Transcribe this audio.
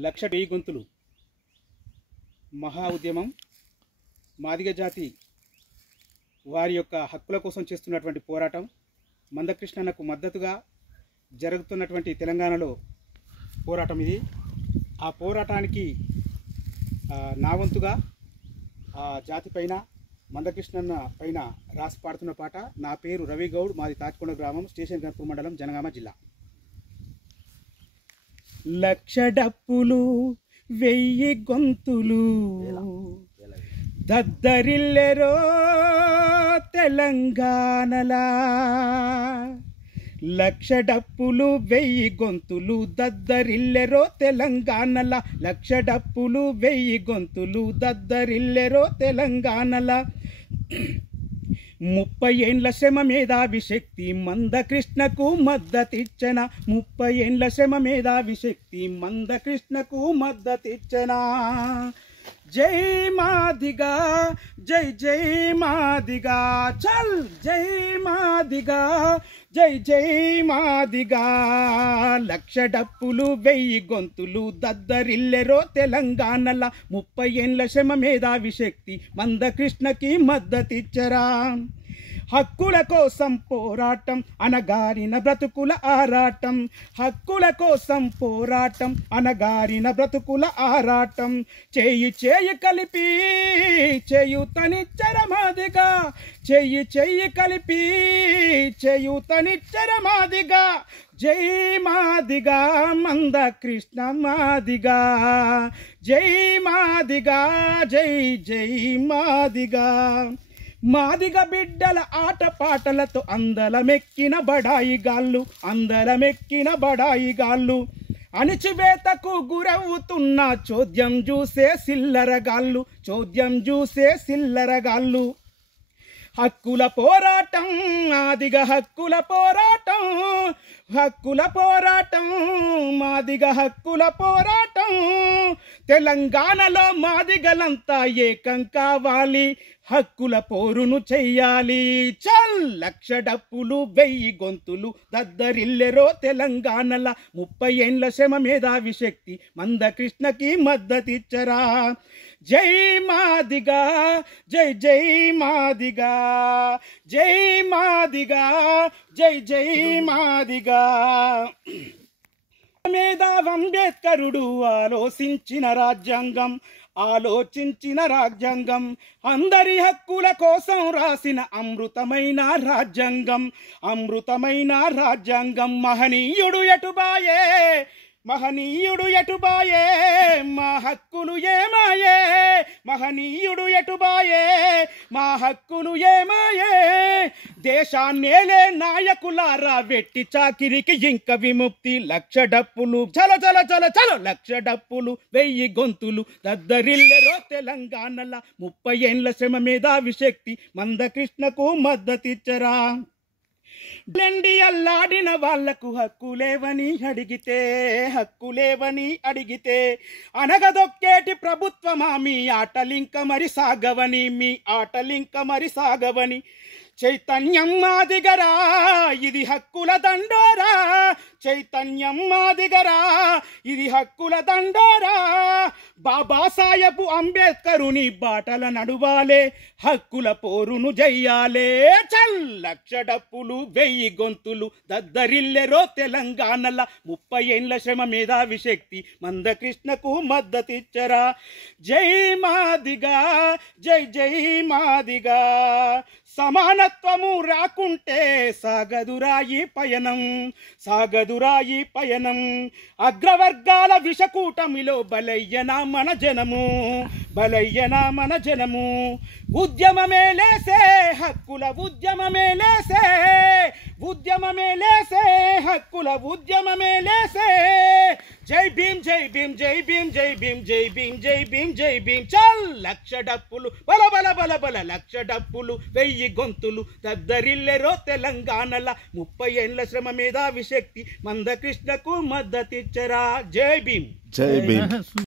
లక్ష వెయ్యి గొంతులు మహా ఉద్యమం మాదిగ జాతి వారి యొక్క హక్కుల కోసం చేస్తున్నటువంటి పోరాటం మందకృష్ణన్నకు మద్దతుగా జరుగుతున్నటువంటి తెలంగాణలో పోరాటం ఇది. ఆ పోరాటానికి నా వంతుగా ఆ జాతి పైన మందకృష్ణన్న పైన రాసి పాడుతున్న పాట. నా పేరు రవి గౌడ్, మాది తాటికొండ గ్రామం, స్టేషన్ గన్పూర్ మండలం, జనగామ జిల్లా. లక్ష డప్పులు వెయ్యి గొంతులు దద్దరిల్లెరో తెలంగాణలా, లక్ష డప్పులు వెయ్యి గొంతులు దద్దరిల్లెరో తెలంగాణల, లక్ష డప్పులు వెయ్యి గొంతులు దద్దరిల్లెరో తెలంగాణల. 30 ఏండ్ల శ్రమ మేధావి శక్తి మందకృష్ణకు మద్దతిచ్చన, 30 ఏండ్ల శ్రమ మేధావి శక్తి మందకృష్ణకు మద్దతిచ్చన. జై మాదిగా, జై జై మాదిగా, చల్ జై మాదిగా, జై జై మాదిగా. లక్ష డప్పులు వెయ్యి గొంతులు దద్దరిల్లెరో తెలంగాణల, 30 ఏండ్ల శ్రమ మేధావి శక్తి మందకృష్ణకి మద్దతిచ్చరా. హక్కుల కోసం పోరాటం అనగారిన బ్రతుకుల ఆరాటం, హక్కుల కోసం పోరాటం అనగారిన బ్రతుకుల ఆరాటం. చేయి చేయి కలిపి చేయుతనిచ్చర మాదిగా, చేయి చేయి కలిపి చేయుతనిచ్చర మాదిగా. జై మాదిగా మందకృష్ణ మాదిగా, జై మాదిగా, జై జై మాదిగా. మాదిగ బిడ్డల ఆటపాటలతో అందలమెక్కిన బడాయి గాళ్ళు, అందలమెక్కిన బడాయి గాళ్ళు. అణిచివేతకు గురవుతున్న చోద్యం చూసే సిల్లరగాళ్ళు, చోద్యం చూసే సిల్లరగాళ్ళు. హక్కుల పోరాటం మాదిగ హక్కుల పోరాటం, హక్కుల పోరాటం మాదిగ హక్కుల పోరాటం. తెలంగాణలో మాదిగలంతా ఏకం కావాలి, హక్కుల పోరును చెయ్యాలి. చల్ లక్ష డప్పులు వెయ్యి గొంతులు దద్దరిల్లెరో తెలంగాణల, 30 ఏండ్ల శ్రమ మేధావి శక్తి మందకృష్ణకి మద్దతిచ్చరా. జై మాదిగా, జై జై మాదిగా, జై మాదిగా, జై జై మాదిగా. మేధావి అంబేద్కరుడు ఆలోచించిన రాజ్యాంగం, ఆలోచించిన రాజ్యాంగం. అందరి హక్కుల కోసం రాసిన అమృతమైన రాజ్యాంగం, అమృతమైన రాజ్యాంగం. మహనీయుడు ఎటుబాయే, మహనీయుడు ఎటుబాయే, మా హక్కులు ఏమాయే, మహనీయుడు ఎటుబాయే, మా హక్కులు ఏమాయే. దేశాన్నేలే నాయకులారా వెట్టి చాకిరికి ఇంక విముక్తి. లక్ష డప్పులు చల చల చల చల, లక్ష డప్పులు వెయ్యి గొంతులు దద్దరిల్లెరో తెలంగాణల, 30 ఏండ్ల శ్రమ మేధావి శక్తి మందకృష్ణకు మద్దతిచ్చరా. బ్లెండి అల్లాడిన వాళ్లకు హక్కులేవని అడిగితే, హక్కులేవని అడిగితే, అనగదొక్కేటి ప్రభుత్వమా మీ ఆటలింక మరి సాగవని, మీ ఆటలింక మరి సాగవని. చైతన్యం మాదిగరా ఇది హక్కుల దండోరా, చైతన్యం మాదిగరా ఇది హక్కుల దండోరా. బాబాసాహెబ్ అంబేద్కరుని బాటల నడువాలే, హక్కుల పోరును జయ్యాలే. చల్ లక్ష డప్పులు వెయ్యి గొంతులు దద్దరిల్లెరో తెలంగాణల, 30 ఏండ్ల శ్రమ మేధావి శక్తి మందకృష్ణకు మద్దతిచ్చరా. జై మాదిగా, జై జై మాదిగా. సమానత్వము రాకుంటే సాగదురాయి పయనం, సాగదురాయి పయనం. అగ్రవర్గాల విషకూటమిలో బలయ్యనా మన జనము, బలయ్యనా మన జనము. ఉద్యమమే లేసే హక్కుల ఉద్యమమే లేసే, ఉద్యమమే లేసే హక్కుల ఉద్యమమే లేసే. జై భీమ్, జై భీమ్, జై భీమ్, జై భీమ్, జై భీమ్, జై భీమ్, జై భీమ్. చల్ లక్ష డప్పులు బల బల బల బల, లక్ష డప్పులు వెయ్యి గొంతులు దద్దరిల్లెరో తెలంగాణల, 30 ఏండ్ల శ్రమ మేధావి శక్తి మందకృష్ణకు మద్దతిచ్చరా. జై భీమ్, జై భీమ్.